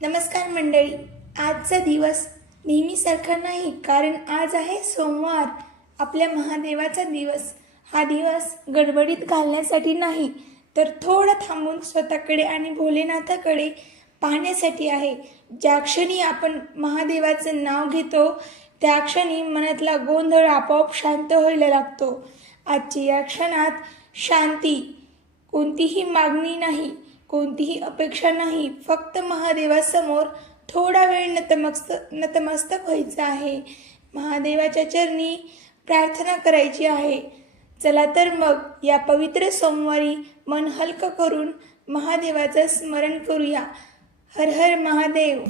नमस्कार मंडळी. आजचा दिवस नेहमीसारखा नाही, कारण आज आहे सोमवार, आपल्या महादेवाचा दिवस. हा दिवस गडबडीत घालण्यासाठी नाही, तर थोडं थांबून स्वतःकडे आणि भोलेनाथाकडे पाहण्यासाठी आहे. ज्या क्षणी आपण महादेवाचं नाव घेतो त्या क्षणी मनातला गोंधळ आपोआप शांत व्हायला लागतो. आजची या क्षणात शांती, कोणतीही मागणी नाही, कोणतीही अपेक्षा नाही, फक्त महादेवासमोर थोडा वेळ नतमस्तक व्हायचं आहे. महादेवाच्या चरणी प्रार्थना करायची आहे. चला तर मग या पवित्र सोमवारी मन हलकं करून महादेवाचं स्मरण करूया. हर हर महादेव.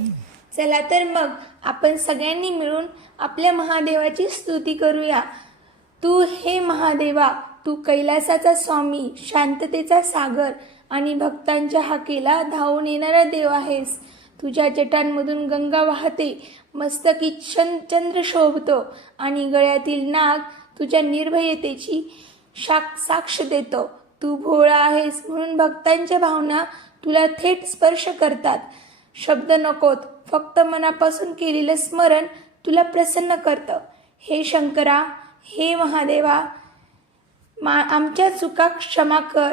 चला तर मग आपण सगळ्यांनी मिळून आपल्या महादेवाची स्तुती करूया. तू हे महादेवा, तू कैलासाचा स्वामी, शांततेचा सागर आणि भक्तांच्या हाकेला धावून येणारा देव आहेस. तुझ्या जटांमधून गंगा वाहते, मस्तकी चंद्र शोभतो आणि गळ्यातील नाग तुझ्या निर्भयतेची साक्ष देतो. तू भोळा आहेस म्हणून भक्तांच्या भावना तुला थेट स्पर्श करतात. शब्द नकोत, फक्त मनापासून केलेलं स्मरण तुला प्रसन्न करतं. हे शंकरा, हे महादेवा, आमच्या चुका क्षमा कर,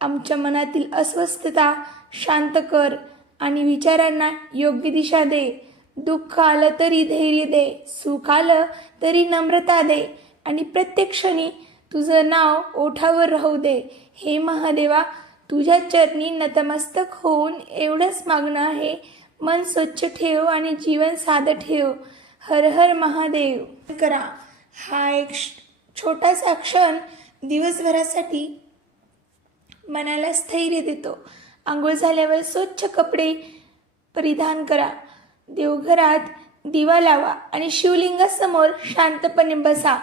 आमच्या मनातील अस्वस्थता शांत कर आणि विचारांना योग्य दिशा दे. दुःख आलं तरी धैर्य दे, सुख आलं तरी नम्रता दे आणि प्रत्येक क्षणी तुझं नाव ओठावर राहू दे. हे महादेवा, तुझ्या चरणी नतमस्तक होऊन एवढंच मागणं आहे, मन स्वच्छ ठेव आणि जीवन साधं ठेव. हर हर महादेव. करा हा एक छोटासा क्षण दिवसभरासाठी मनाला स्थैर्य देतो. आंघोळ झाल्यावर स्वच्छ कपडे परिधान करा, देवघरात दिवा लावा आणि शिवलिंगासमोर शांतपणे बसा.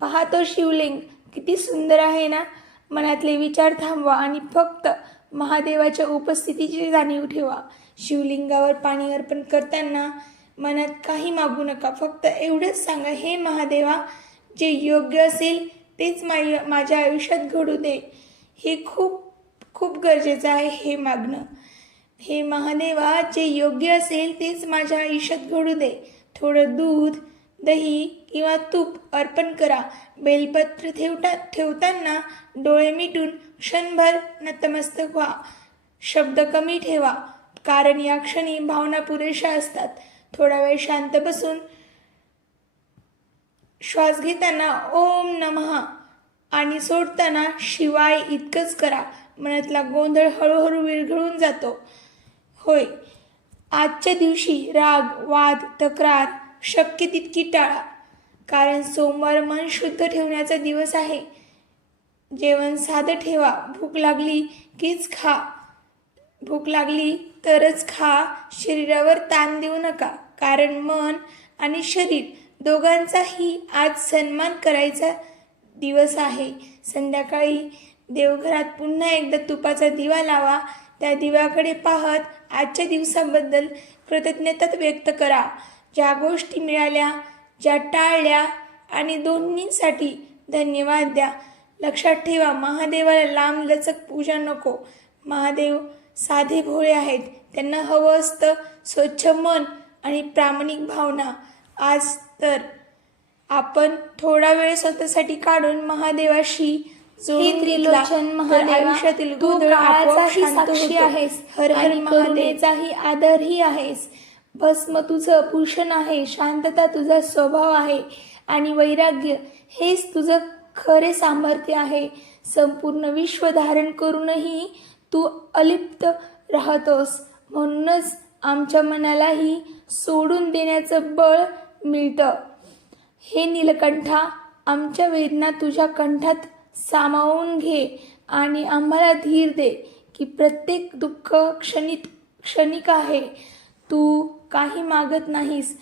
पहा तो शिवलिंग किती सुंदर आहे ना. मनातले विचार थांबवा आणि फक्त महादेवाच्या उपस्थितीची जाणीव ठेवा. शिवलिंगावर पाणी अर्पण करताना मनात काही मागू नका, फक्त एवढंच सांगा, हे महादेवा, जे योग्य असेल तेच माझ्या आयुष्यात घडू दे. हे खूप खूप गरजेचं आहे हे मागणं. हे महादेवा, जे योग्य असेल तेच माझ्या आयुष्यात घडू दे. थोडं दूध, दही किंवा तूप अर्पण करा. बेलपत्र ठेवताना डोळे मिटून क्षणभर नतमस्तक व्हा. शब्द कमी ठेवा, कारण या क्षणी भावना पुरेशा असतात. थोडा वेळ शांत बसून श्वास घेताना ओम नमः आणि सोडताना शिवाय इतकंच करा. मनातला गोंधळ हळूहळू विरघळून जातो. होय, आजच्या दिवशी राग, वाद, तक्रार शक्य तितकी टाळा, कारण सोमवार मन शुद्ध ठेवण्याचा दिवस आहे. जेवण साधं ठेवा. भूक लागली कीच खा, भूक लागली तरच खा. शरीरावर ताण देऊ नका, कारण मन आणि शरीर दोघांचाही आज सन्मान करायचा दिवस आहे. संध्याकाळी देवघरात पुन्हा एकदा तुपाचा दिवा लावा. त्या दिव्याकडे पाहत आजच्या दिवसाबद्दल कृतज्ञता व्यक्त करा. ज्या गोष्टी मिळाल्या, ज्या टाळल्या आणि दोन्हीसाठी धन्यवाद द्या. लक्षात ठेवा, महादेवाला लांब लचक पूजा नको. महादेव साधे भोळे आहेत. त्यांना हवं असतं स्वच्छ मन आणि प्रामाणिक भावना. आज तर आपण थोडा वेळ स्वतःसाठी काढून महादेवाशी त्रिलोचन महादेवा, आयुष्यातील तू गोंधळ काळाचाही शांत साक्षी होतो. आहेस हर हर आणि महादेव. करुणेचाही आधारही आहेस. भस्म तुझं भूषण आहे, शांतता तुझा स्वभाव आहे आणि वैराग्य हेच तुझं खरे सामर्थ्य आहे. संपूर्ण विश्व धारण करूनही तू अलिप्त राहतोस, म्हणूनच आमच्या मनालाही सोडून देण्याचं बळ मिळतं. हे नीलकंठा, आमच्या वेदना तुझ्या कंठात सामावून घे आणि आम्हाला धीर दे की प्रत्येक दुःख क्षणिक आहे. तू काही मागत नाहीस,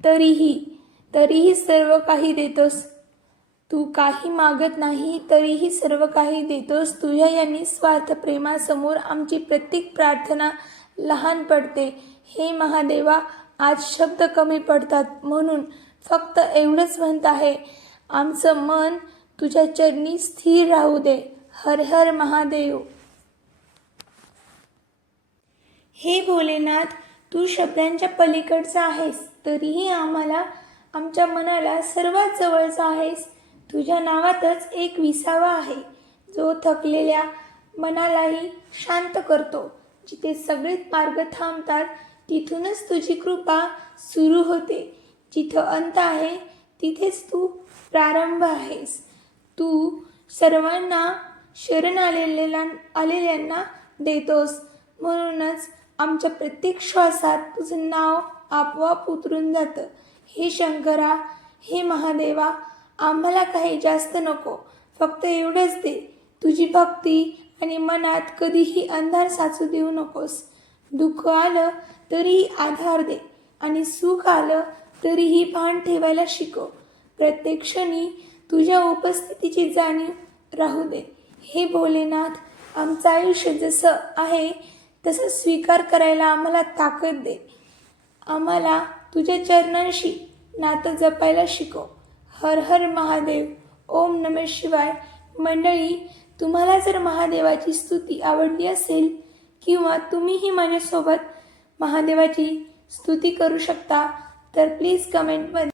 तरीही सर्व काही देतोस. तू काही मागत नाही, तरीही सर्व काही देतोस. तुझ्या या निस्वार्थ प्रेमासमोर आमची प्रत्येक प्रार्थना लहान पडते. हे महादेवा, आज शब्द कमी पडतात, म्हणून फक्त एवढंच म्हणत आहे, आमचं मन तुझ्या चरणी स्थिर राहू दे. हर हर महादेव. हे भोलेनाथ, तू शब्दांच्या पलीकडचा आहेस, तरीही आम्हाला आमच्या मनाला सर्वात जवळचा आहेस. तुझ्या नावातच एक विसावा आहे, जो थकलेल्या मनालाही शांत करतो. जिथे सगळे मार्ग थांबतात, तिथूनच तुझी कृपा सुरू होते. जिथं अंत आहे, तिथेच तू प्रारंभ आहेस. तू सर्वांना शरण आलेल्यांना देतोस. म्हणूनच आमच्या प्रत्येक श्वासात तुझं नाव आपोआप उतरून जातं. हे शंकरा, हे महादेवा, आम्हाला काही जास्त नको, फक्त एवढंच दे. तुझी भक्ती आणि मनात कधीही अंधार साचू देऊ नकोस. दुःख आलं तरीही आधार दे आणि सुख आलं तरीही भान ठेवायला शिकव. प्रत्येक क्षणी तुझ्या उपस्थितीची जाणीव राहू दे. हे भोलेनाथ, आमचं आयुष्य जसं आहे तसं स्वीकार करायला आम्हाला ताकद दे. आम्हाला तुझ्या चरणांशी नातं जपायला शिकव. हर हर महादेव. ओम नमः शिवाय. मंडळी, तुम्हाला जर महादेवाची स्तुती आवडली असेल किंवा तुम्हीही माझ्यासोबत महादेवाची स्तुती करू शकता तर प्लीज कमेंटमध्ये